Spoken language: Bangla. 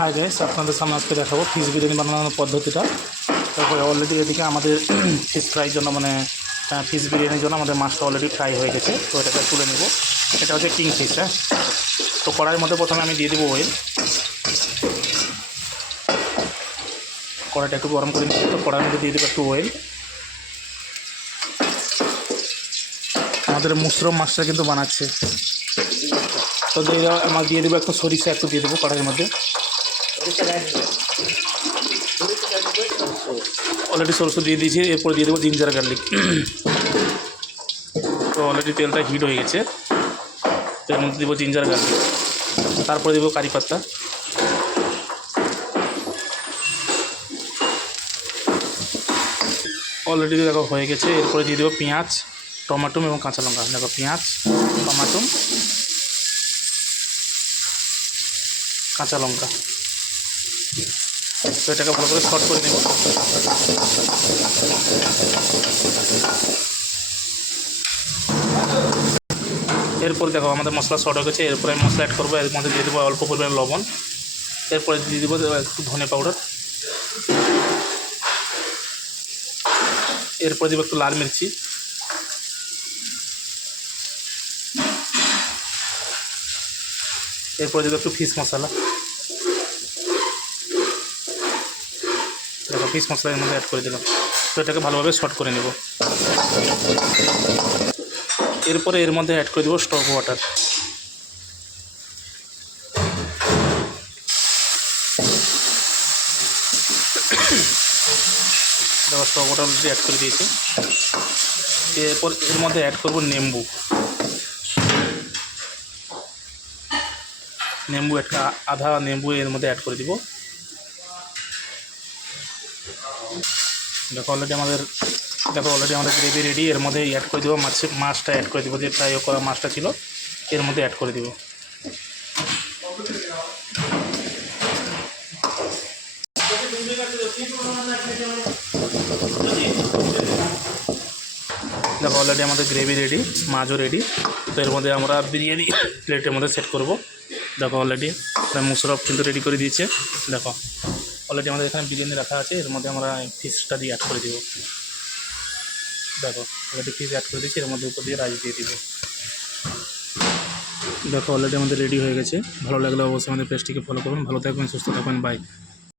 হাই গাইস, আপনাদের সামনে আজকে দেখাবো ফিশ বিরিয়ানি বানানোর পদ্ধতিটা। তারপরে অলরেডি এদিকে আমাদের ফিশ ফ্রাইয়ের জন্য ফিশ বিরিয়ানির জন্য আমাদের মাছটা অলরেডি ফ্রাই হয়ে গেছে। তো এটাকে তুলে নেব। এটা হচ্ছে কিং ফিশ। হ্যাঁ, তো কড়াইয়ের মধ্যে প্রথমে আমি দিয়ে দেবো অয়েল। কড়াইটা একটু গরম করে নিচ্ছি। তো কড়াইয়ের মধ্যে দিয়ে দেবো একটু অয়েল। আমাদের মুসরম মাছটা কিন্তু বানাচ্ছে। তো আমার দিয়ে দেবো একটু সরিষা, একটু দিয়ে দেবো কড়াইয়ের মধ্যে। অলরেডি সরষে দিয়ে দিয়েছি। এরপর দিয়ে দেবো জিঞ্জার গার্লিক। তো অলরেডি তেলটা হিট হয়ে গেছে। তো এর মধ্যে দেবো জিঞ্জার গার্লিক, তারপরে দেবো কারি পাত্তা, অলরেডি দেখো হয়ে গেছে। এরপরে দিয়ে দেবো পেঁয়াজ, টমাটো এবং কাঁচা লঙ্কা। দেখো পেঁয়াজ, টমাটো, কাঁচা লঙ্কা। তো এটাকে ভালো করে শর্ট করে নেব। এরপর দেখো আমাদের মশলা শর্ট হয়ে গেছে। এরপরে আমি মশলা অ্যাড করবো। এর মধ্যে দিয়ে দেবো অল্প পরিমাণে লবণ। এরপরে দিয়ে দেবো একটু ধনে পাউডার। এরপরে দেবো একটু লাল মির্চি। এরপরে দেবো একটু ফিশ মশলা। দেখো ফিশ মশলা এর মধ্যে অ্যাড করে দিলাম। তো এটাকে ভালোভাবে শর্ট করে নেব। এরপরে এর মধ্যে অ্যাড করে দেবো স্টক ওয়াটার। দেখো স্টক ওয়াটার অলরেডি অ্যাড করে দিয়েছি। এরপর এর মধ্যে অ্যাড করব নেম্বু। একটা আধা নেম্বু এর মধ্যে অ্যাড করে দিব। দেখো অলরেডি আমাদের গ্রেভি রেডি। এর মধ্যে অ্যাড করে দেবো মাছটা অ্যাড করে দেবো, যে ফ্রাই করা মাছটা ছিল এর মধ্যে অ্যাড করে দেব। দেখো অলরেডি আমাদের গ্রেভি রেডি, মাছও রেডি। তো এর মধ্যে আমরা বিরিয়ানি প্লেটের মধ্যে সেট করব। দেখো অলরেডি মুশারফ কিন্তু রেডি করে দিয়েছে। দেখো অলরেডি আমাদের এখানে বিরিয়ানি রাখা আছে। এর মধ্যে আমরা ফিশটা দিয়ে অ্যাড করে দেব। দেখো অলরেডি ফিশ অ্যাড করে দিয়েছি। এর মধ্যে উপর দিয়ে রাইস দিয়ে দিব। দেখো অলরেডি আমাদের রেডি হয়ে গেছে। ভালো লাগলে অবশ্যই আমাদের পেজটিকে ফলো করুন। ভালো থাকবেন, সুস্থ থাকবেন। বাই।